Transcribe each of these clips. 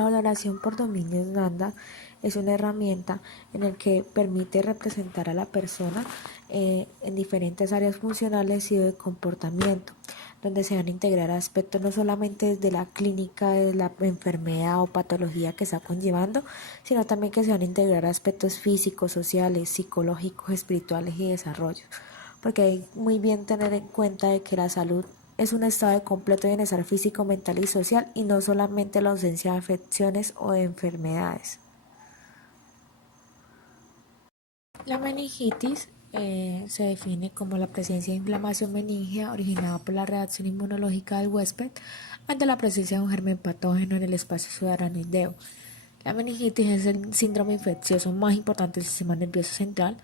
La valoración por dominios Nanda es una herramienta en la que permite representar a la persona en diferentes áreas funcionales y de comportamiento, donde se van a integrar aspectos no solamente desde la clínica de la enfermedad o patología que está conllevando, sino también que se van a integrar aspectos físicos, sociales, psicológicos, espirituales y desarrollo, porque hay muy bien tener en cuenta de que la salud es un estado de completo bienestar físico, mental y social y no solamente la ausencia de afecciones o de enfermedades. La meningitis se define como la presencia de inflamación meningea originada por la reacción inmunológica del huésped ante la presencia de un germen patógeno en el espacio subaracnoideo. La meningitis es el síndrome infeccioso más importante del sistema nervioso central.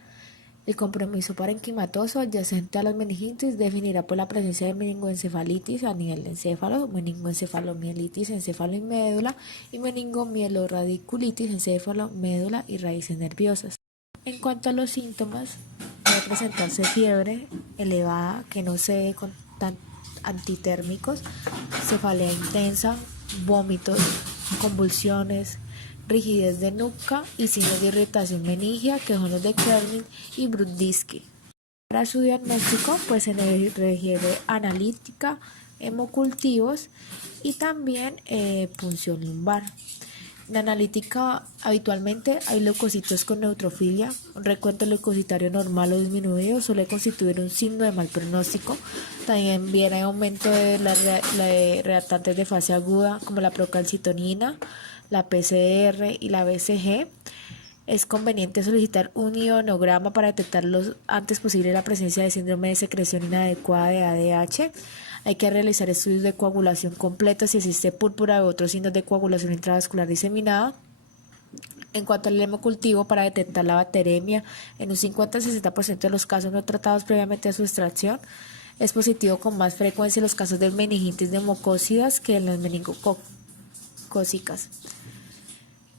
El compromiso parenquimatoso adyacente a las meningitis definirá por la presencia de meningoencefalitis a nivel de encéfalo, meningoencefalomielitis, encéfalo y médula, y meningomieloradiculitis, encéfalo, médula y raíces nerviosas. En cuanto a los síntomas, puede presentarse fiebre elevada que no se ve con tan antitérmicos, cefalea intensa, vómitos, convulsiones, rigidez de nuca y signos de irritación meningea que son los de Kernin y Brudzinski. Para su diagnóstico pues se requiere analítica, hemocultivos y también punción lumbar. En la analítica habitualmente hay leucocitos con neutrofilia. Un recuento leucocitario normal o disminuido suele constituir un signo de mal pronóstico. También viene aumento de las reactantes de fase aguda como la procalcitonina, la PCR y la BCG. Es conveniente solicitar un ionograma para detectar lo antes posible la presencia de síndrome de secreción inadecuada de ADH. Hay que realizar estudios de coagulación completa si existe púrpura u otros signos de coagulación intravascular diseminada. En cuanto al hemocultivo, para detectar la bacteremia, en un 50-60% de los casos no tratados previamente a su extracción, es positivo con más frecuencia en los casos de meningitis neumocócidas que en las meningocócicas.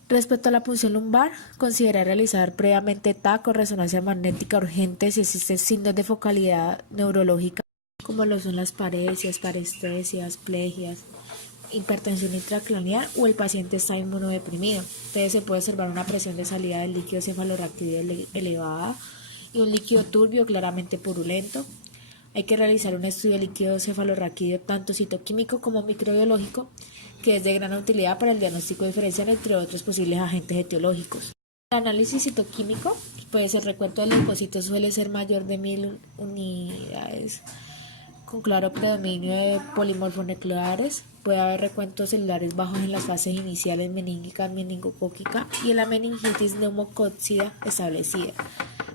Respecto a la punción lumbar, considera realizar previamente TAC o resonancia magnética urgente si existen signos de focalidad neurológica, como lo son las paresias, parestesias, plegias, hipertensión intracraneal o el paciente está inmunodeprimido. Entonces se puede observar una presión de salida del líquido cefalorraquídeo elevada y un líquido turbio claramente purulento. Hay que realizar un estudio de líquido cefalorraquídeo tanto citoquímico como microbiológico, que es de gran utilidad para el diagnóstico diferencial entre otros posibles agentes etiológicos. El análisis citoquímico, pues el recuento de leucocitos suele ser mayor de 1000 unidades, con claro predominio de polimorfonucleares. Puede haber recuentos celulares bajos en las fases iniciales meníngica, meningocócica y en la meningitis neumocócida establecida,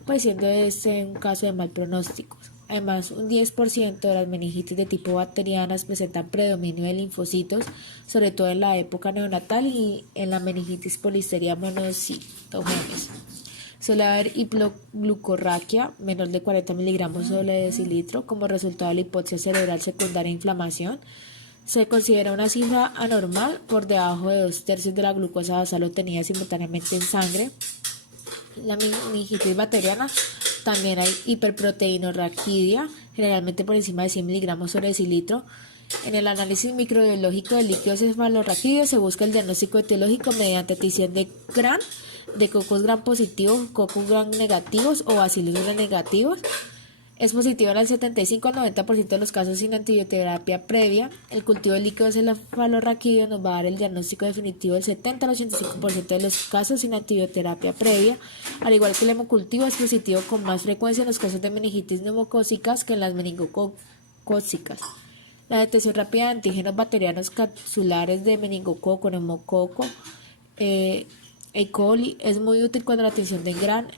pues siendo este un caso de mal pronóstico. Además, un 10% de las meningitis de tipo bacterianas presentan predominio de linfocitos, sobre todo en la época neonatal y en la meningitis polisteria monocitogenes. Suele haber hipoglucorraquia, menor de 40 miligramos sobre decilitro, como resultado de la hipoxia cerebral secundaria a inflamación. Se considera una cifra anormal por debajo de 2/3 de la glucosa basal obtenida simultáneamente en sangre. La meningitis bacteriana también hay hiperproteinorraquidia, generalmente por encima de 100 miligramos sobre decilitro. En el análisis microbiológico del líquido cefalorraquídeo se busca el diagnóstico etiológico mediante adición de GRAN, de cocos gram positivos, cocos gram negativos o bacillus gram negativos. Es positivo en el 75 al 90% de los casos sin antibioterapia previa. El cultivo de líquido cefalorraquídeo nos va a dar el diagnóstico definitivo del 70 al 85% de los casos sin antibioterapia previa. Al igual que el hemocultivo es positivo con más frecuencia en los casos de meningitis neumocócicas que en las meningocócicas. La detección rápida de antígenos bacterianos capsulares de meningococo, neumococo, E. coli es muy útil cuando la atención de GRAN,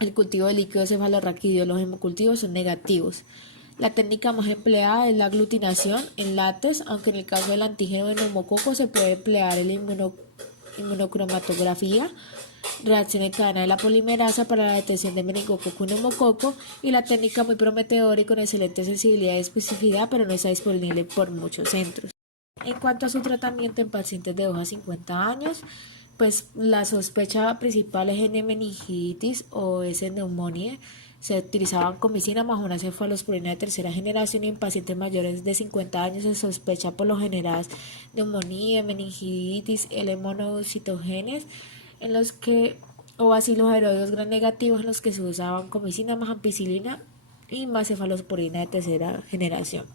el cultivo de líquido cefalorraquídeo, los hemocultivos son negativos. La técnica más empleada es la aglutinación en látex, aunque en el caso del antígeno de neumococo se puede emplear la inmunocromatografía, reacción en cadena de la polimerasa para la detección de meningococo y neumococo, y la técnica muy prometedora y con excelente sensibilidad y especificidad, pero no está disponible por muchos centros. En cuanto a su tratamiento en pacientes de 2 a 50 años, pues la sospecha principal es en meningitis o es en neumonía. Se utilizaban comicina más una cefalosporina de tercera generación y en pacientes mayores de 50 años se sospecha por lo general neumonía, meningitis, L-monocitogenes, en los que o bacilos aeroides gram negativos en los que se usaban comicina más ampicilina y más cefalosporina de tercera generación.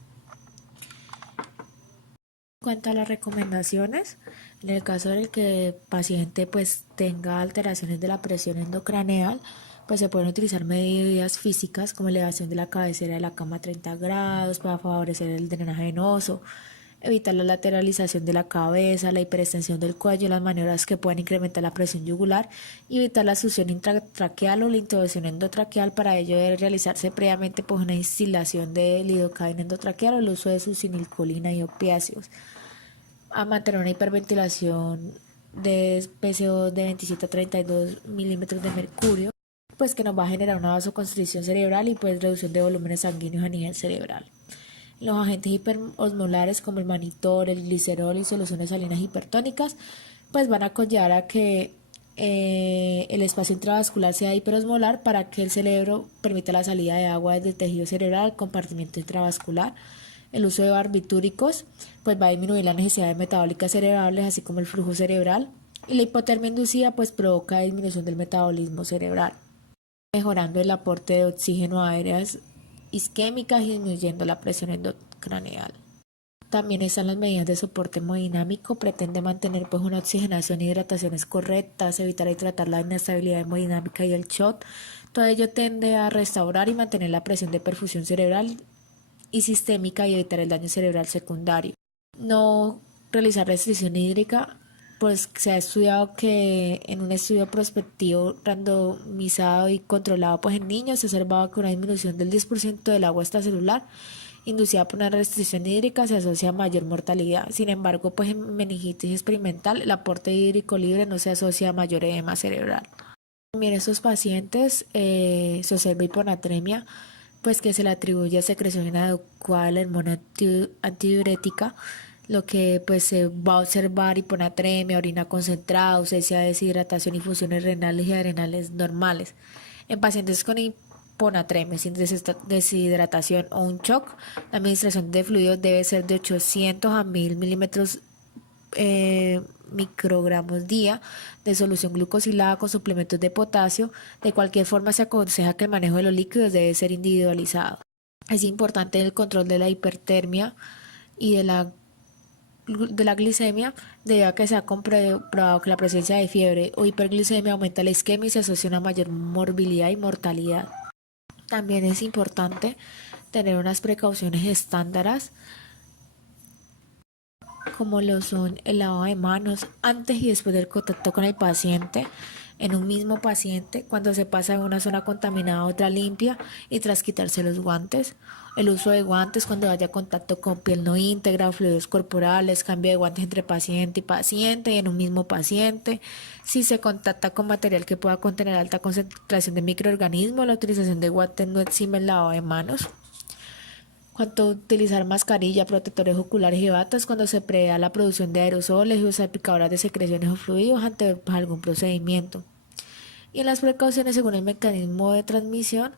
En cuanto a las recomendaciones, en el caso del que el paciente pues tenga alteraciones de la presión endocraneal, pues se pueden utilizar medidas físicas como elevación de la cabecera de la cama a 30 grados para favorecer el drenaje venoso, evitar la lateralización de la cabeza, la hiperextensión del cuello, las maniobras que pueden incrementar la presión yugular y evitar la succión intratraqueal o la intubación endotraqueal. Para ello debe realizarse previamente pues una instilación de lidocaína endotraqueal o el uso de succinilcolina y opiáceos. A mantener una hiperventilación de PCO de 27 a 32 milímetros de mercurio, pues que nos va a generar una vasoconstricción cerebral y pues reducción de volúmenes sanguíneos a nivel cerebral. Los agentes hiperosmolares como el mannitol, el glicerol y soluciones salinas hipertónicas pues van a conllevar a que el espacio intravascular sea hiperosmolar para que el cerebro permita la salida de agua desde el tejido cerebral al compartimento intravascular. El uso de barbitúricos pues va a disminuir las necesidades metabólicas cerebrales así como el flujo cerebral, y la hipotermia inducida pues provoca disminución del metabolismo cerebral, mejorando el aporte de oxígeno a áreas isquémicas y disminuyendo la presión endocraneal. También están las medidas de soporte hemodinámico. Pretende mantener pues una oxigenación e hidrataciones correctas, evitar y tratar la inestabilidad hemodinámica y el shock. Todo ello tiende a restaurar y mantener la presión de perfusión cerebral y sistémica y evitar el daño cerebral secundario. No realizar restricción hídrica, pues se ha estudiado que en un estudio prospectivo randomizado y controlado pues en niños se ha observado que una disminución del 10% del agua extracelular inducida por una restricción hídrica se asocia a mayor mortalidad. Sin embargo, pues en meningitis experimental el aporte hídrico libre no se asocia a mayor edema cerebral. También en estos pacientes se observa hiponatremia, pues que se le atribuye a secreción inadecuada de la hormona antidiurética, lo que pues se va a observar hiponatremia, orina concentrada, ausencia de deshidratación y funciones renales y adrenales normales. En pacientes con hiponatremia sin deshidratación o un shock, la administración de fluidos debe ser de 800 a 1000 milímetros microgramos día de solución glucosilada con suplementos de potasio. De cualquier forma se aconseja que el manejo de los líquidos debe ser individualizado. Es importante el control de la hipertermia y de la glicemia, debido a que se ha comprobado que la presencia de fiebre o hiperglicemia aumenta la isquemia y se asocia a una mayor morbilidad y mortalidad. También es importante tener unas precauciones estándares como lo son el lavado de manos antes y después del contacto con el paciente, en un mismo paciente, cuando se pasa de una zona contaminada a otra limpia y tras quitarse los guantes. El uso de guantes cuando haya contacto con piel no íntegra, fluidos corporales, cambio de guantes entre paciente y paciente y en un mismo paciente. Si se contacta con material que pueda contener alta concentración de microorganismos, la utilización de guantes no exime el lavado de manos. Cuanto a utilizar mascarilla, protectores oculares y batas cuando se prevea la producción de aerosoles y salpicadoras de secreciones o fluidos ante algún procedimiento. Y en las precauciones según el mecanismo de transmisión,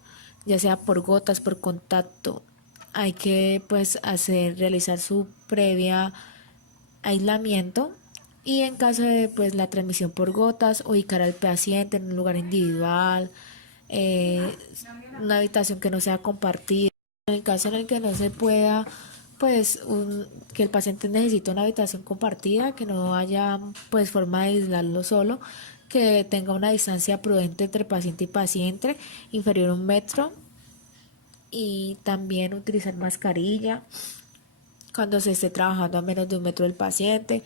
ya sea por gotas, por contacto, hay que pues realizar su previa aislamiento, y en caso de pues la transmisión por gotas, ubicar al paciente en un lugar individual, una habitación que no sea compartida. En el caso en el que no se pueda, pues que el paciente necesita una habitación compartida, que no haya pues forma de aislarlo solo, que tenga una distancia prudente entre paciente y paciente, inferior a 1 metro, y también utilizar mascarilla cuando se esté trabajando a menos de 1 metro del paciente.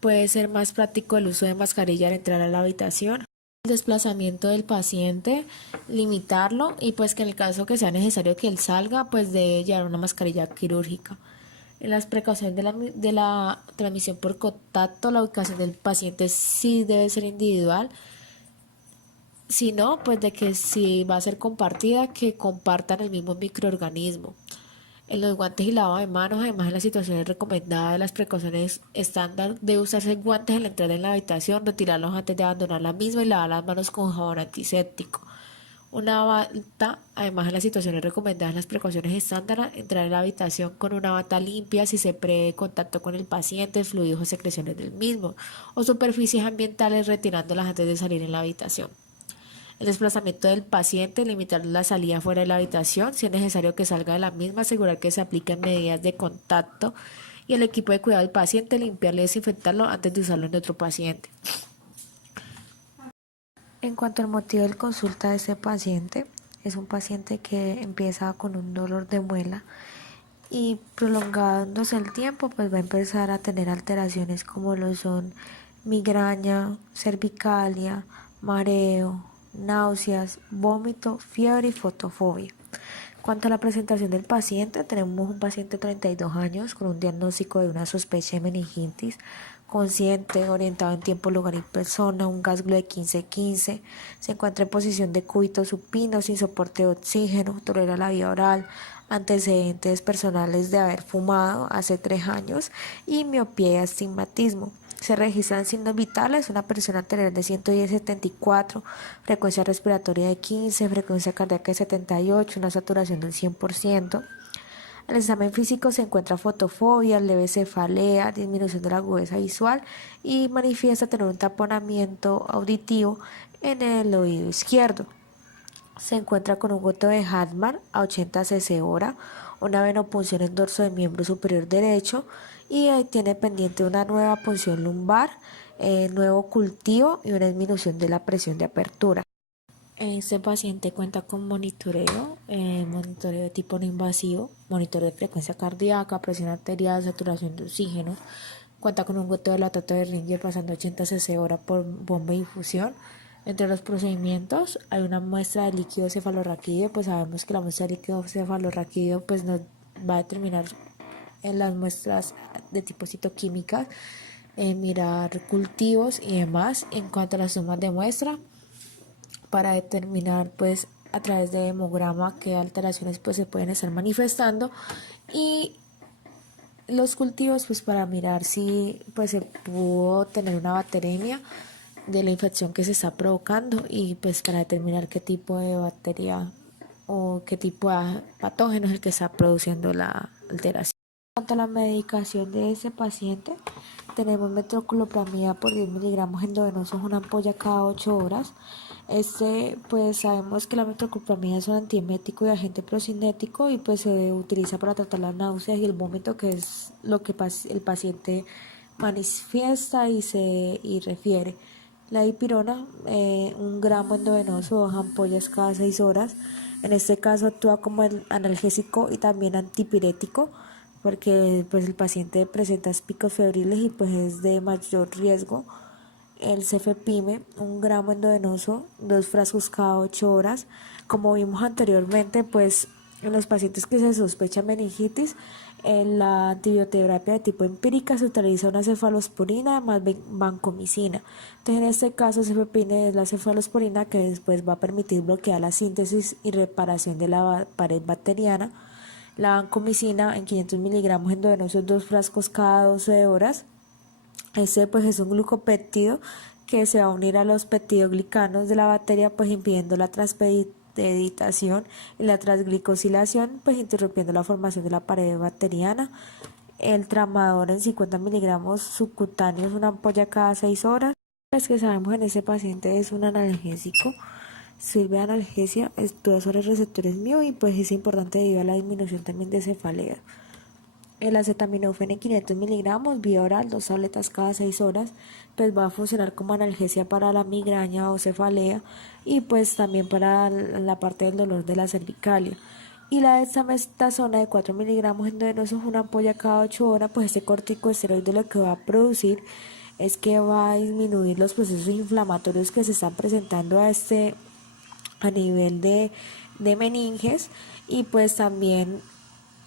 Puede ser más práctico el uso de mascarilla al entrar a la habitación. El desplazamiento del paciente, limitarlo, y pues que en el caso que sea necesario que él salga, pues debe llevar una mascarilla quirúrgica. En las precauciones de la transmisión por contacto, la ubicación del paciente sí debe ser individual. Si no, pues de que si va a ser compartida, que compartan el mismo microorganismo. En los guantes y lavado de manos, además en las situaciones recomendadas de las precauciones estándar, debe usarse guantes al entrar en la habitación, retirarlos antes de abandonar la misma y lavar las manos con jabón antiséptico. una bata. Además, en las situaciones recomendadas, las precauciones estándar, entrar en la habitación con una bata limpia si se prevé contacto con el paciente, fluidos o secreciones del mismo, o superficies ambientales, retirándolas antes de salir en la habitación. El desplazamiento del paciente, limitar la salida fuera de la habitación, si es necesario que salga de la misma, asegurar que se apliquen medidas de contacto y el equipo de cuidado del paciente, limpiarlo y desinfectarlo antes de usarlo en otro paciente. En cuanto al motivo de consulta de este paciente, es un paciente que empieza con un dolor de muela y prolongándose el tiempo, pues va a empezar a tener alteraciones como lo son migraña, cervicalia, mareo, náuseas, vómito, fiebre y fotofobia. Cuanto a la presentación del paciente, tenemos un paciente de 32 años con un diagnóstico de una sospecha de meningitis, consciente, orientado en tiempo, lugar y persona, un gasglo de 15-15, se encuentra en posición de cúbito supino, sin soporte de oxígeno, tolera la vía oral, antecedentes personales de haber fumado hace 3 años y miopía y astigmatismo. Se registran signos vitales, una presión arterial de 110/74, frecuencia respiratoria de 15, frecuencia cardíaca de 78, una saturación del 100%. En el examen físico se encuentra fotofobia, leve cefalea, disminución de la agudeza visual y manifiesta tener un taponamiento auditivo en el oído izquierdo. Se encuentra con un goteo de Hartmann a 80 cc hora, una venopunción en dorso de miembro superior derecho y ahí tiene pendiente una nueva punción lumbar, nuevo cultivo y una disminución de la presión de apertura. Este paciente cuenta con monitoreo de tipo no invasivo, monitoreo de frecuencia cardíaca, presión arterial, saturación de oxígeno. Cuenta con un goteo de lactato de Ringer pasando 80 cc hora por bomba de infusión. Entre los procedimientos hay una muestra de líquido cefalorraquídeo, pues sabemos que la muestra de líquido cefalorraquídeo pues nos va a determinar en las muestras de tipo citoquímicas, mirar cultivos y demás. En cuanto a las sumas de muestra, para determinar pues a través de hemograma qué alteraciones pues se pueden estar manifestando, y los cultivos pues para mirar si pues se pudo tener una bacteremia de la infección que se está provocando y pues para determinar qué tipo de bacteria o qué tipo de patógeno es el que está produciendo la alteración. En cuanto a la medicación de ese paciente, tenemos metoclopramida por 10 miligramos endovenosos, una ampolla cada 8 horas. Pues sabemos que la metoclopramida es un antiemético y agente procinético y pues se utiliza para tratar las náuseas y el vómito, que es lo que el paciente manifiesta y refiere. La dipirona, 1 gramo endovenoso, 2 ampollas cada 6 horas. En este caso actúa como el analgésico y también antipirético, porque pues el paciente presenta picos febriles y pues es de mayor riesgo. El cefepime, 1 gramo endovenoso, 2 frascos cada 8 horas. Como vimos anteriormente, pues en los pacientes que se sospecha meningitis, en la antibioterapia de tipo empírica se utiliza una cefalosporina más vancomicina. Entonces, en este caso, cefepime es la cefalosporina que después va a permitir bloquear la síntesis y reparación de la pared bacteriana. La vancomicina en 500 miligramos endovenosos, 2 frascos cada 12 horas. Este pues es un glucopéptido que se va a unir a los peptidoglicanos de la bacteria, pues impidiendo la transpeditación y la transglicosilación, pues interrumpiendo la formación de la pared bacteriana. El tramador en 50 miligramos subcutáneos, una ampolla cada 6 horas. Pues que sabemos en ese paciente es un analgésico, sirve de analgesia, actúa sobre receptores MIO y pues es importante debido a la disminución también de cefalea. El acetaminofén en 500 miligramos, vía oral, 2 tabletas cada 6 horas, pues va a funcionar como analgesia para la migraña o cefalea y pues también para la parte del dolor de la cervicalia. Y la dexametasona de 4 miligramos endovenosos, una ampolla cada 8 horas, pues este corticosteroide lo que va a producir es que va a disminuir los procesos inflamatorios que se están presentando a nivel de meninges, y pues también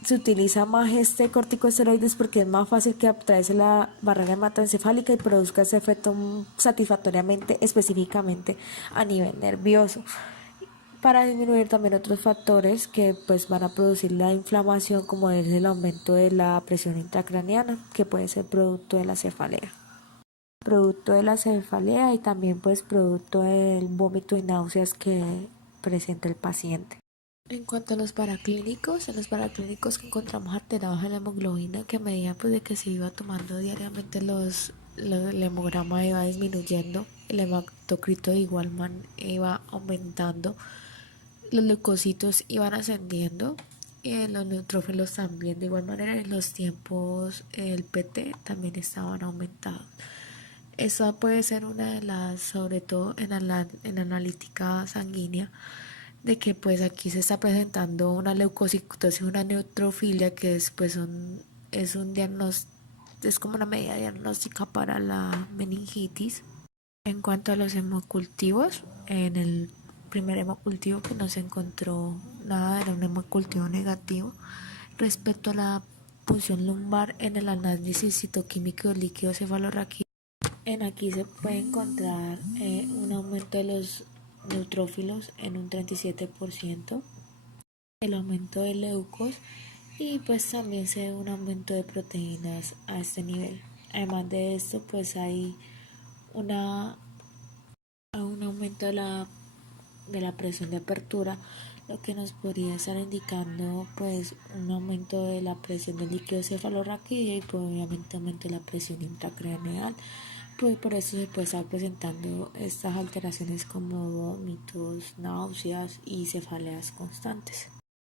se utiliza más este corticosteroides porque es más fácil que atraviese la barrera hematoencefálica y produzca ese efecto satisfactoriamente, específicamente a nivel nervioso, para disminuir también otros factores que pues van a producir la inflamación, como es el aumento de la presión intracraneana, que puede ser producto de la cefalea. Producto de la cefalea y también pues producto del vómito y náuseas que presenta el paciente. En cuanto a los paraclínicos, en los paraclínicos encontramos alterados en la hemoglobina, que a medida pues, de que se iba tomando diariamente el hemograma iba disminuyendo, el hematocrito de igual manera iba aumentando, los leucocitos iban ascendiendo y los neutrófilos también de igual manera. En los tiempos el PT también estaban aumentados. Esa puede ser una de las, sobre todo en analítica sanguínea, de que pues aquí se está presentando una leucocitosis, una neutrofilia, que es pues es un diagnóstico, es como una medida diagnóstica para la meningitis. En cuanto a los hemocultivos, en el primer hemocultivo que no se encontró nada, era un hemocultivo negativo. Respecto a la punción lumbar, en el análisis citoquímico del líquido cefalorraquídeo, en aquí se puede encontrar un aumento de los neutrófilos en un 37%, el aumento de leucos y pues también se ve un aumento de proteínas a este nivel. Además de esto, pues hay un aumento de la presión de apertura, lo que nos podría estar indicando pues un aumento de la presión del líquido cefalorraquídeo y pues obviamente aumento de la presión intracraneal. Pues por eso se puede estar presentando estas alteraciones como vómitos, náuseas y cefaleas constantes.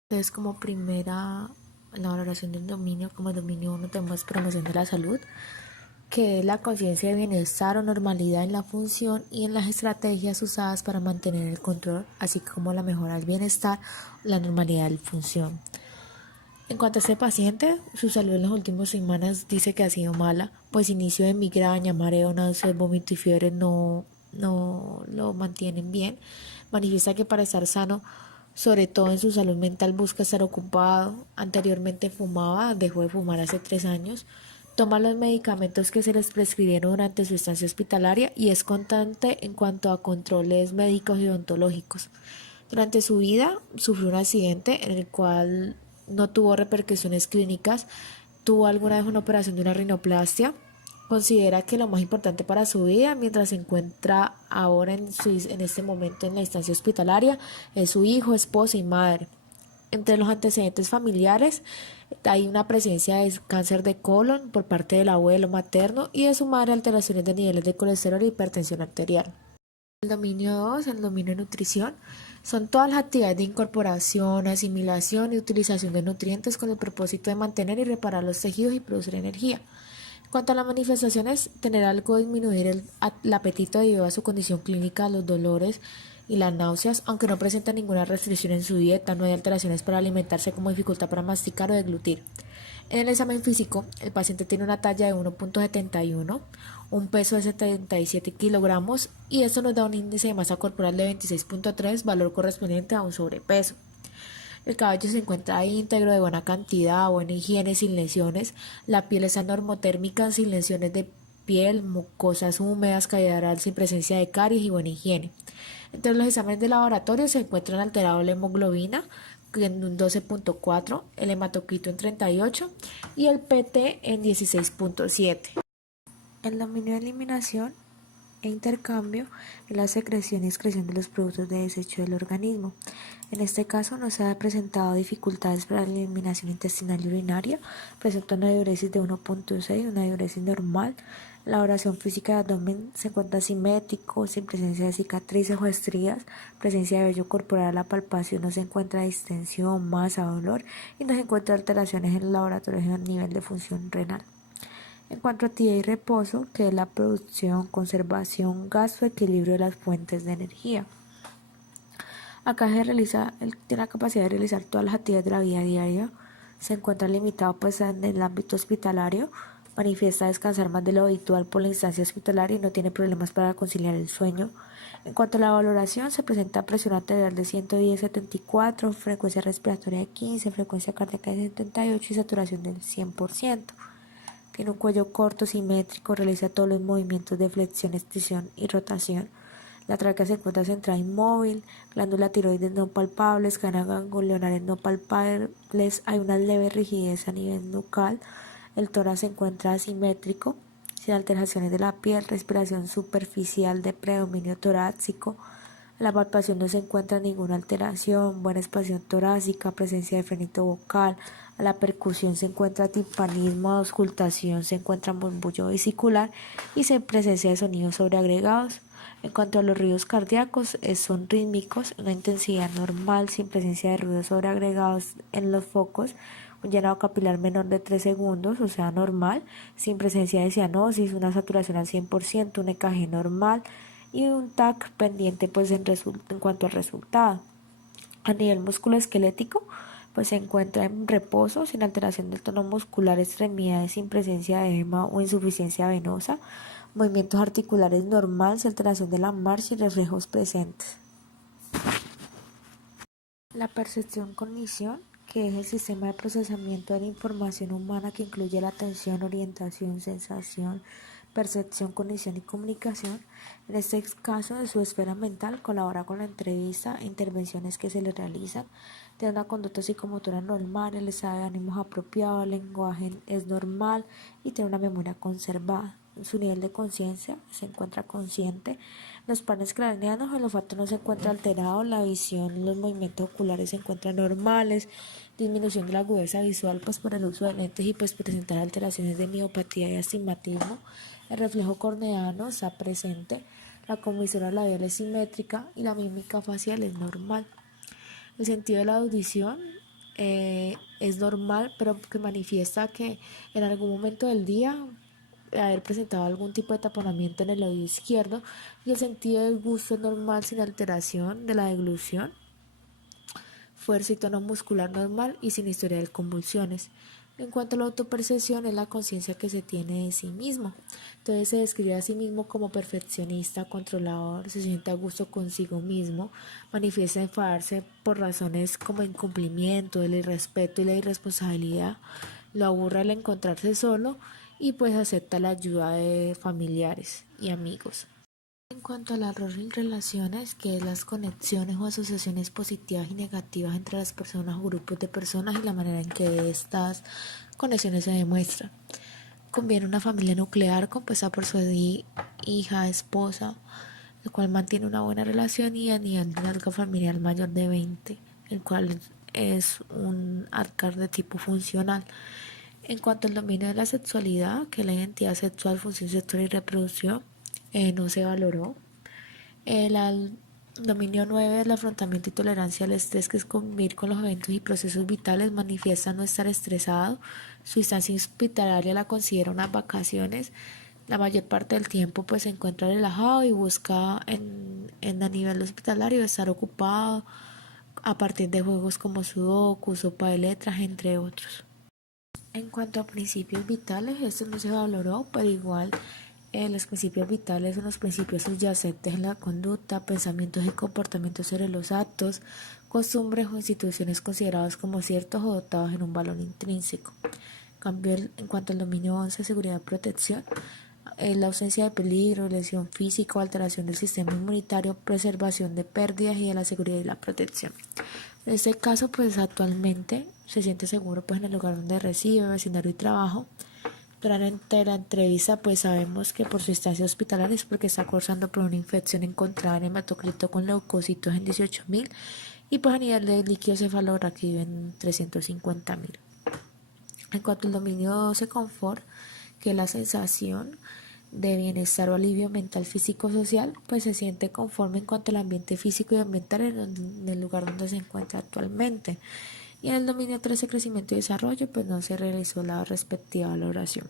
Entonces, como primera, en la valoración del dominio, como el dominio 1 tenemos promoción de la salud, que es la conciencia de bienestar o normalidad en la función y en las estrategias usadas para mantener el control, así como la mejora del bienestar, la normalidad de la función. En cuanto a este paciente, su salud en las últimas semanas dice que ha sido mala, pues inicio de migraña, mareo, náuseas, vómito y fiebre no lo mantienen bien. Manifiesta que para estar sano, sobre todo en su salud mental, busca estar ocupado. Anteriormente fumaba, dejó de fumar hace 3 años. Toma los medicamentos que se les prescribieron durante su estancia hospitalaria y es constante en cuanto a controles médicos y odontológicos. Durante su vida sufrió un accidente en el cual no tuvo repercusiones clínicas, tuvo alguna vez una operación de una rinoplastia. Considera que lo más importante para su vida, mientras se encuentra ahora en este momento en la instancia hospitalaria, es su hijo, esposa y madre. Entre los antecedentes familiares hay una presencia de cáncer de colon por parte del abuelo materno y de su madre alteraciones de niveles de colesterol y hipertensión arterial. El dominio 2, el dominio de nutrición, son todas las actividades de incorporación, asimilación y utilización de nutrientes con el propósito de mantener y reparar los tejidos y producir energía. En cuanto a las manifestaciones, tener algo disminuir el apetito debido a su condición clínica, los dolores y las náuseas, aunque no presenta ninguna restricción en su dieta, no hay alteraciones para alimentarse como dificultad para masticar o deglutir. En el examen físico, el paciente tiene una talla de 1.71, un peso de 77 kilogramos y esto nos da un índice de masa corporal de 26.3, valor correspondiente a un sobrepeso. El cabello se encuentra íntegro, de buena cantidad, buena higiene, sin lesiones. La piel está normotérmica, sin lesiones de piel, mucosas húmedas, caída oral sin presencia de caries y buena higiene. Entre los exámenes de laboratorio se encuentran alterado la hemoglobina en un 12.4, el hematocrito en 38 y el PT en 16.7. El dominio de eliminación e intercambio es la secreción y excreción de los productos de desecho del organismo. En este caso no se ha presentado dificultades para la eliminación intestinal y urinaria, presenta una diuresis de 1.6, una diuresis normal. La elaboración física del abdomen se encuentra simétrico, sin presencia de cicatrices o estrías, presencia de vello corporal a la palpación, no se encuentra distensión, masa, dolor y no se encuentra alteraciones en el laboratorio a nivel de función renal. En cuanto a actividad y reposo, que es la producción, conservación, gasto, equilibrio de las fuentes de energía. Acá él tiene la capacidad de realizar todas las actividades de la vida diaria, se encuentra limitado pues en el ámbito hospitalario, manifiesta descansar más de lo habitual por la instancia hospitalaria y no tiene problemas para conciliar el sueño. En cuanto a la valoración, se presenta presión arterial de 110/74, frecuencia respiratoria de 15, frecuencia cardíaca de 78 y saturación del 100%. Tiene un cuello corto, simétrico, realiza todos los movimientos de flexión, extensión y rotación. La tráquea se encuentra centrada inmóvil, glándula tiroides no palpables, cadenas ganglionares no palpables, hay una leve rigidez a nivel nucal, el tórax se encuentra asimétrico, sin alteraciones de la piel, respiración superficial de predominio torácico, A la palpación no se encuentra ninguna alteración, buena expansión torácica, presencia de frenito vocal. A la percusión se encuentra timpanismo, auscultación, se encuentra murmullo vesicular y se presencia de sonidos sobreagregados. En cuanto a los ruidos cardíacos, son rítmicos, una intensidad normal, sin presencia de ruidos sobreagregados en los focos, un llenado capilar menor de 3 segundos, o sea, normal, sin presencia de cianosis, una saturación al 100%, un EKG normal y un TAC pendiente pues en cuanto al resultado. A nivel musculoesquelético, pues se encuentra en reposo, sin alteración del tono muscular, extremidades sin presencia de edema o insuficiencia venosa, movimientos articulares normales, alteración de la marcha y reflejos presentes. La percepción cognición, que es el sistema de procesamiento de la información humana que incluye la atención, orientación, sensación, percepción, cognición y comunicación. En este caso de su esfera mental, colabora con la entrevista e intervenciones que se le realizan, tiene una conducta psicomotora normal, el estado de ánimos apropiado, el lenguaje es normal y tiene una memoria conservada. Su nivel de conciencia se encuentra consciente, los panes craneanos, el olfato no se encuentra alterado, la visión, los movimientos oculares se encuentran normales, disminución de la agudeza visual pues por el uso de lentes y pues presentar alteraciones de miopatía y astigmatismo. El reflejo corneano está presente, la comisura labial es simétrica y la mímica facial es normal. El sentido de la audición es normal, pero que manifiesta que en algún momento del día haber presentado algún tipo de taponamiento en el oído izquierdo, y el sentido del gusto es normal sin alteración de la deglución, fuerza y tono muscular normal y sin historia de convulsiones. En cuanto a la autopercepción, es la conciencia que se tiene de sí mismo. Entonces se describe a sí mismo como perfeccionista, controlador, se siente a gusto consigo mismo, manifiesta enfadarse por razones como incumplimiento, el irrespeto y la irresponsabilidad, lo aburre al encontrarse solo y pues acepta la ayuda de familiares y amigos. En cuanto al error en relaciones, que es las conexiones o asociaciones positivas y negativas entre las personas o grupos de personas y la manera en que estas conexiones se demuestran. Conviene una familia nuclear compuesta por su hija, esposa, el cual mantiene una buena relación, y a nivel de larga familiar mayor de 20, el cual es un ARCAR de tipo funcional. En cuanto al dominio de la sexualidad, que es la identidad sexual, función sexual y reproducción, no se valoró. El dominio 9 es el afrontamiento y tolerancia al estrés, que es convivir con los eventos y procesos vitales, manifiesta no estar estresado. Su instancia hospitalaria la considera unas vacaciones. La mayor parte del tiempo pues se encuentra relajado y busca a nivel hospitalario estar ocupado a partir de juegos como sudoku, sopa de letras, entre otros. En cuanto a principios vitales, esto no se valoró, pero igual los principios vitales son los principios subyacentes en la conducta, pensamientos y comportamientos sobre los actos, costumbres o instituciones considerados como ciertos o dotados en un valor intrínseco. En cuanto al dominio 11, seguridad y protección, la ausencia de peligro, lesión física o alteración del sistema inmunitario, preservación de pérdidas y de la seguridad y la protección. En este caso, pues actualmente se siente seguro pues en el lugar donde reside, vecindario y trabajo. Durante la entrevista pues sabemos que por su estancia hospitalaria es porque está cursando por una infección encontrada en hematocrito con leucocitos en 18.000 y pues a nivel de líquido cefalorraquídeo en 350.000. En cuanto al dominio 12, confort, que es la sensación de bienestar o alivio mental, físico, social, pues se siente conforme en cuanto al ambiente físico y ambiental en el lugar donde se encuentra actualmente. Y en el dominio 13, crecimiento y desarrollo, pues no se realizó la respectiva valoración.